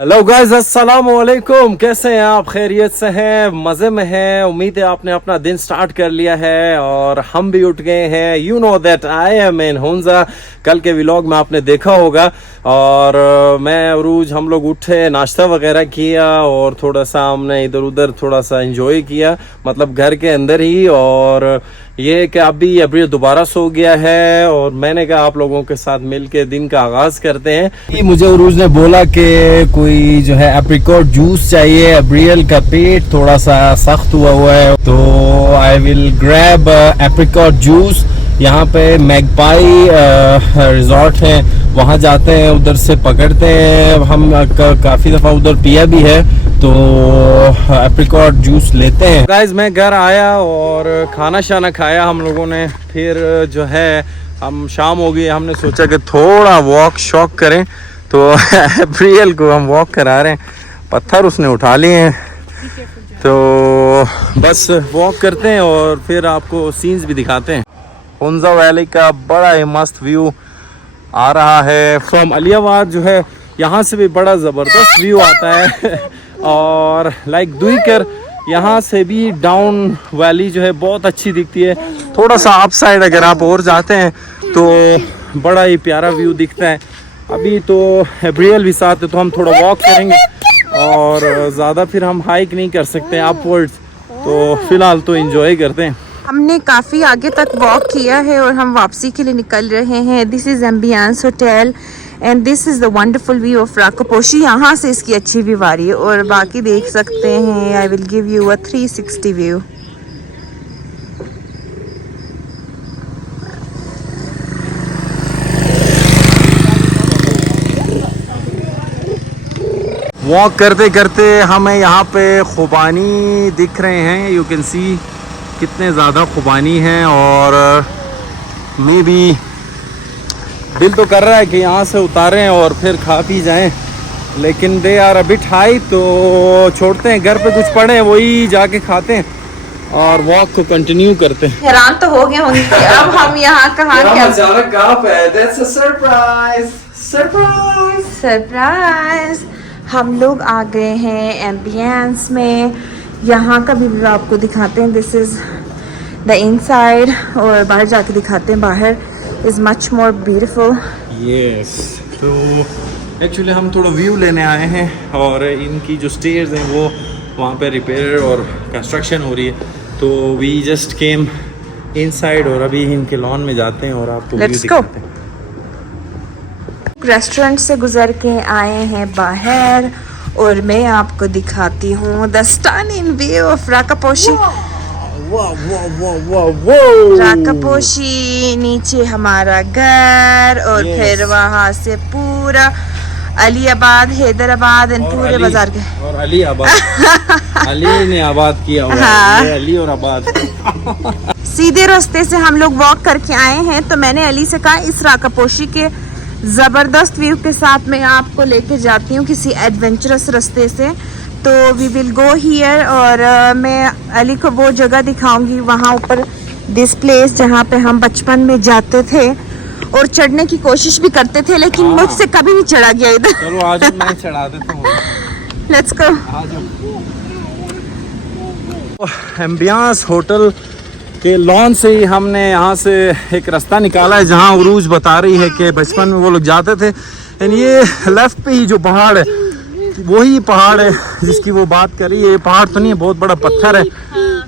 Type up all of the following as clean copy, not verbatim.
Hello guys, अस्सलाम वालेकुम। कैसे हैं आप? खैरियत से हैं? मज़े में हैं? उम्मीद है आपने अपना दिन स्टार्ट कर लिया है और हम भी उठ गए हैं। You know that I am in Hunza. कल के व्लॉग में आपने देखा होगा। और मैं अरूज हम लोग उठे, नाश्ता वगैरह किया और थोड़ा सा हमने इधर उधर थोड़ा सा एंजॉय किया, मतलब घर के अंदर ही। और ये कि अभी दोबारा सो गया है और मैंने कहा आप लोगों के साथ मिलके दिन का आगाज करते हैं। मुझे अरूज ने बोला कि कोई जो है एप्रिकॉट जूस चाहिए। अब्रियल का पेट थोड़ा सा सख्त हुआ है तो I will grab apricot juice. यहाँ पे मैगपाई रिजॉर्ट है, वहाँ जाते हैं, उधर से पकड़ते हैं। हम काफ़ी दफ़ा उधर पिया भी है तो एप्रिकॉट जूस लेते हैं। गाइस मैं घर आया और खाना शाना खाया हम लोगों ने। फिर जो है हम शाम हो गई, हमने सोचा कि थोड़ा वॉक शॉक करें तो अप्रैल को हम वॉक करा रहे हैं। पत्थर उसने उठा लिए हैं तो बस वॉक करते हैं और फिर आपको सीन्स भी दिखाते हैं। हुंजा वैली का बड़ा ही मस्त व्यू आ रहा है फ्रॉम अलियाबाद। जो है यहाँ से भी बड़ा ज़बरदस्त व्यू आता है और लाइक दुईकर यहाँ से भी डाउन वैली जो है बहुत अच्छी दिखती है। थोड़ा सा अप साइड अगर आप और जाते हैं तो बड़ा ही प्यारा व्यू दिखता है। अभी तो अप्रैल भी साथ है तो हम थोड़ा वॉक करेंगे और ज़्यादा फिर हम हाइक नहीं कर सकते अपवर्ड्स, तो फिलहाल तो एंजॉय करते हैं। हमने काफ़ी आगे तक वॉक किया है और हम वापसी के लिए निकल रहे हैं। This is ambience hotel and this is the wonderful view of Rakaposhi. यहाँ से इसकी अच्छी व्यू आ रही है और बाकी देख सकते हैं। I will give you a 360 view. Walk करते करते हमें यहाँ पे खुबानी दिख रहे हैं। यू कैन सी कितने ज़्यादा खुबानी हैं और मे बी दिल तो कर रहा है कि यहाँ से उतारें और फिर खा पी जाएं, लेकिन they are a bit high तो छोड़ते हैं। घर पे कुछ पड़े हैं वही जाके खाते हैं और वॉक को कंटिन्यू करते हैं। हैरान तो हो गए होंगे कि अब हम यहाँ कहाँ सरप्राइज हम लोग आ गए हैं एम्बियंस में। यहाँ का भी व्यू आपको दिखाते हैं। दिस इज़ द इनसाइड और बाहर जाके दिखाते हैं। बाहर is much more beautiful. Yes, तो एक्चुअली हम थोड़ा व्यू लेने आए हैं और इनकी जो स्टेयर्स हैं वो वहाँ पे रिपेयर और कंस्ट्रक्शन हो रही है, तो वी जस्ट केम इनसाइड और अभी इनके लॉन में जाते हैं और आपको व्यू दिखाते हैं। रेस्टोरेंट से गुजर के आए हैं बाहर और मैं आपको दिखाती हूँ the stunning view of Rakaposhi. Rakaposhi, नीचे हमारा घर और फिर वहाँ से पूरा अलीआबाद, हैदराबाद एंड पूरे बाजार के और अली आबाद अली ने आबाद किया हुआ है। ये अली और आबाद सीधे रास्ते से हम लोग वॉक करके आए हैं तो मैंने अली से कहा इस राकापोशी के ज़बरदस्त व्यू के साथ मैं आपको लेके जाती हूँ किसी एडवेंचरस रास्ते से। तो वी विल गो हियर और मैं अली को वो जगह दिखाऊंगी वहाँ ऊपर, दिस प्लेस जहाँ पे हम बचपन में जाते थे और चढ़ने की कोशिश भी करते थे, लेकिन मुझसे कभी नहीं चढ़ा गया इधर। चलो आज मैं चढ़ा देता हूँ। Let's go. एम्बियंस होटल के लॉन से ही हमने यहाँ से एक रास्ता निकाला है जहाँ उरूज बता रही है कि बचपन में वो लोग जाते थे। एंड ये लेफ्ट पे ही जो पहाड़ है वही पहाड़ है जिसकी वो बात कर रही है। ये पहाड़ तो नहीं है, बहुत बड़ा पत्थर है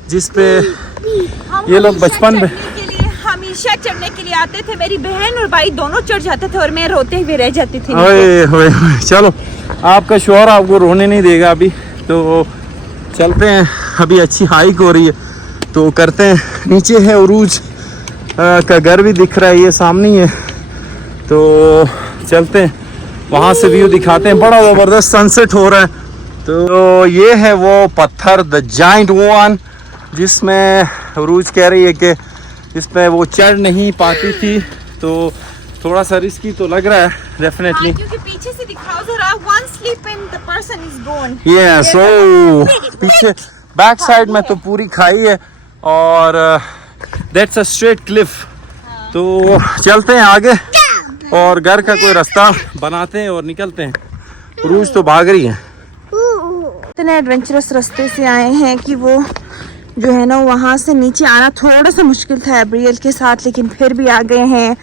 जिस पे ये लोग बचपन में हमेशा चढ़ने के लिए आते थे। मेरी बहन और भाई दोनों चढ़ जाते थे और मैं रोते हुए रह जाती थी। ओए चलो, आपका शोहर आपको रोने नहीं देगा अभी, तो चलते हैं। अभी अच्छी हाइक हो रही है तो करते हैं। नीचे है उरूज का घर भी दिख रहा है, ये सामने ही है, तो चलते हैं वहाँ से व्यू दिखाते हैं। बड़ा ज़बरदस्त सनसेट हो रहा है। तो ये है वो पत्थर, द जाइंट वन, जिसमें उरूज कह रही है कि इस पे वो चढ़ नहीं पाती थी, तो थोड़ा सा रिस्की तो लग रहा है डेफिनेटली। क्योंकि पीछे से दिखाओ जरा, one slip and the person is gone. Yes, so पीछे बैक साइड में तो पूरी खाई है और दैट्स अ स्ट्रेट क्लिफ। तो चलते हैं आगे और घर का कोई रास्ता बनाते हैं और निकलते हैं। रूज तो भाग रही है। इतने एडवेंचरस रास्ते से आए हैं कि वो जो है ना वहाँ से नीचे आना थोड़ा सा मुश्किल था एब्रियल के साथ, लेकिन फिर भी आ गए हैं।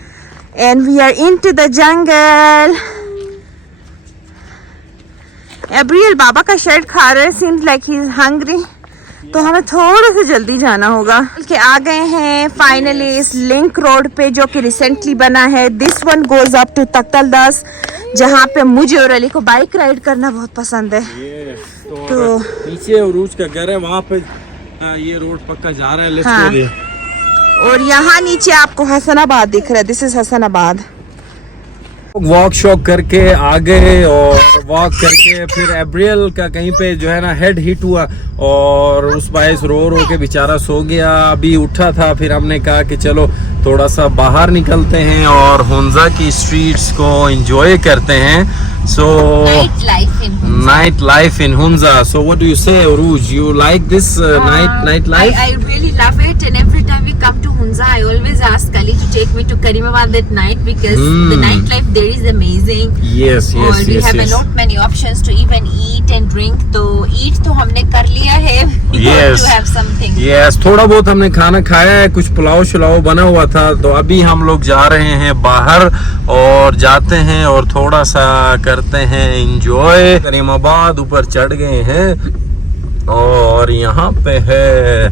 And we are into the jungle. एब्रियल बाबा का शर्ट खा रहे, seems like he is hungry, तो हमें थोड़ा सा जल्दी जाना होगा। कि आ गए हैं फाइनली इस लिंक रोड पे जो कि रिसेंटली बना है। This one goes up to Takhtaldas, जहाँ पे मुझे और अली को बाइक राइड करना बहुत पसंद है। तो नीचे उरूज का घर है, वहाँ पे ये रोड पक्का जा रहा है। Let's go there. और यहाँ नीचे आपको हसनाबाद दिख रहा है। This is Hasanabad. Walk shock करके आ गए और वॉक करके फिर एब्रियल का कहीं पे जो है ना हेड हिट हुआ और उस बायस रो रो के बेचारा सो गया। अभी उठा था, फिर हमने कहा कि चलो थोड़ा सा बाहर निकलते हैं और हुंजा की स्ट्रीट्स को एंजॉय करते हैं। So nightlife in Hunza. So what do you say, Uruj? You like this nightlife? I really love it, and every time we come to Hunza, I always ask Ali to take me to Karimabad at night because the nightlife there is amazing. Yes. We have a lot many options to even eat and drink. तो eat तो हमने कर लिया है. We want to have something. Yes, थोड़ा बहुत हमने खाना खाया है, कुछ पुलाव शुलाव बना हुआ था। तो अभी हम लोग जा रहे हैं बाहर और जाते हैं और थोड़ा सा करते हैं एंजॉय। करीमाबाद ऊपर चढ़ गए हैं और यहाँ पे है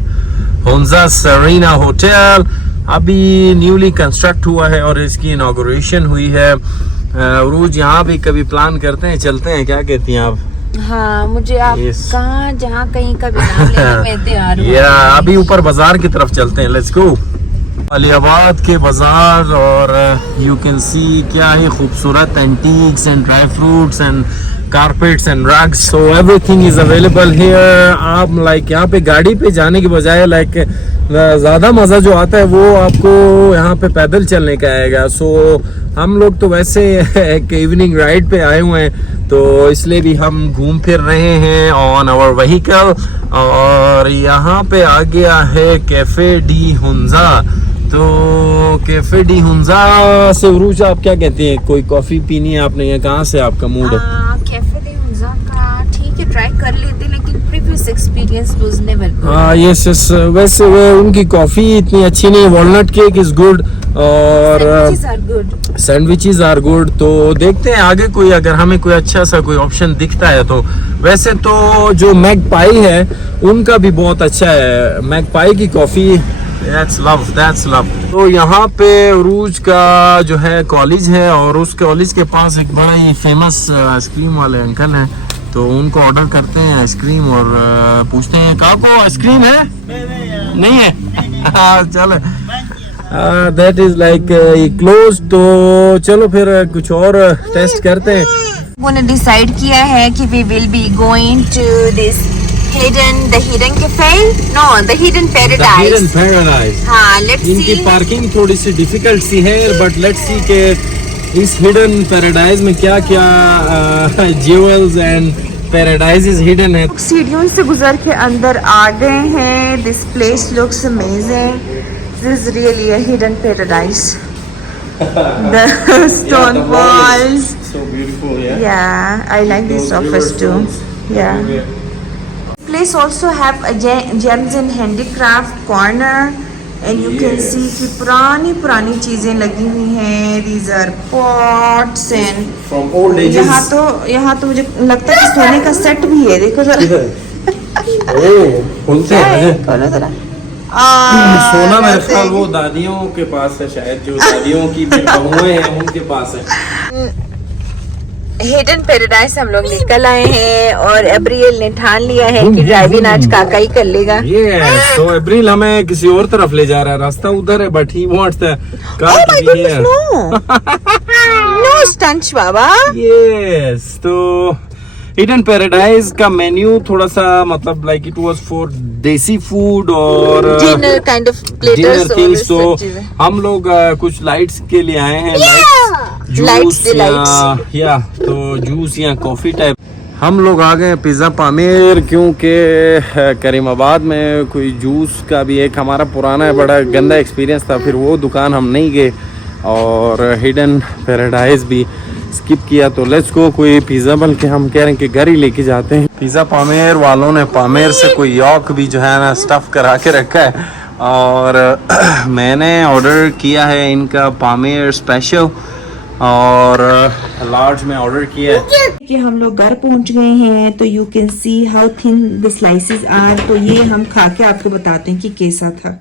हुंजा सरीना होटल। अभी न्यूली कंस्ट्रक्ट हुआ है और इसकी इनॉग्रेशन हुई है। उरूज यहाँ भी कभी प्लान करते हैं, चलते हैं, क्या कहती हैं आप? हाँ, मुझे आप कहाँ जहाँ कहीं का भी नाम लेने में तैयार हूँ। अभी ऊपर बाजार की तरफ चलते हैं। Let's go. अलियाबाद के बाजार और यू कैन सी क्या ही खूबसूरत antiques and dry fruits and carpets and rugs, so everything is available here. आप लाइक यहाँ पे गाड़ी पे जाने की बजाय लाइक ज़्यादा मज़ा जो आता है वो आपको यहाँ पे पैदल चलने का आएगा। सो हम लोग तो वैसे एक इवनिंग राइड पे आए हुए हैं, तो इसलिए भी हम घूम फिर रहे हैं ऑन आवर व्हीकल। और यहाँ पे आ गया है कैफे डी हुंजा। तो कैफे डी हुंजा से उरूज आप क्या कहती हैं? कोई कॉफी पीनी है आपने या कहाँ से आपका मूड है? कैफे डी हुंजा का ठीक है, ट्राई कर लेते, लेकिन previous experience was never good. Yes वैसे उनकी कॉफी इतनी अच्छी नहीं है। वॉलनट केक इज गुड और सैंडविचेस आर गुड। तो देखते हैं आगे कोई अगर हमें कोई अच्छा सा कोई ऑप्शन दिखता है तो। वैसे तो जो मैगपाई है उनका भी बहुत अच्छा है, मैगपाई की कॉफी। That's love. तो यहाँ पे उरूज का जो है कॉलेज है और उस कॉलेज के पास एक बड़ा ही फेमस आइसक्रीम वाले अंकल हैं, तो उनको ऑर्डर करते हैं आइसक्रीम और पूछते हैं काको आइसक्रीम है? नहीं है। चलो दैट इज लाइक क्लोज। तो चलो फिर कुछ और टेस्ट करते हैं। उन्होंने डिसाइड किया है कि we will be going to this the hidden cafe, no, the hidden paradise. The hidden paradise. हाँ, let's see. इनकी पार्किंग थोड़ी सी डिफिकल्ट सी है, बट लेट्स सी के इस हिडन पैराडाइज में क्या क्या ज्वेल्स एंड पैराडाइज हिडन है। सीढ़ियों से गुजर के अंदर आ गए हैं। This place looks amazing. This is really a hidden paradise. The stone walls. So beautiful, yeah. Yeah, I like this office too. Yeah. Place also have a gems and handicraft corner, and you can see कि पुरानी चीजें लगी हुई हैं। These are pots and from old ages. यहाँ तो मुझे लगता है कि सोने का सेट भी है। देखो जरा। कौन है? सोना मेरे वैसे ख्याल वो दादियों के पास है शायद, जो दादियों की बहुएं हैं उनके पास है। हिडन पैराडाइज हम लोग निकल आए हैं और एब्रियल ने ठान लिया है कि ड्राइविंग आज काका ही कर लेगा। तो एब्रिल हमें किसी और तरफ ले जा रहा है, रास्ता उधर है, but he wants the car to be here. No stunts बाबा। यस, तो हिडन पैराडाइज का मेन्यू थोड़ा सा मतलब like it was for desi food और dinner kind of platters things. तो हम लोग कुछ लाइट्स के लिए आए हैं, जूस या तो जूस या कॉफी टाइप। हम लोग आ गए पिज़्ज़ा पामेर, क्योंकि करीमाबाद में कोई जूस का भी एक हमारा पुराना बड़ा गंदा एक्सपीरियंस था, फिर वो दुकान हम नहीं गए और हिडन पैराडाइज भी स्किप किया। तो लेट्स गो कोई पिज़्ज़ा, बल्कि हम कह रहे हैं कि घर ही लेके जाते हैं पिज़्ज़ा। पामेर वालों ने पामेर से कोई यॉक भी जो है ना स्टफ़ करा के रखा है, और मैंने ऑर्डर किया है इनका पामेर स्पेशल, और लार्ज में ऑर्डर किया है। कि हम लोग घर पहुंच गए हैं, तो you can see how thin the slices are. तो ये हम खा के आपको बताते हैं कि कैसा था।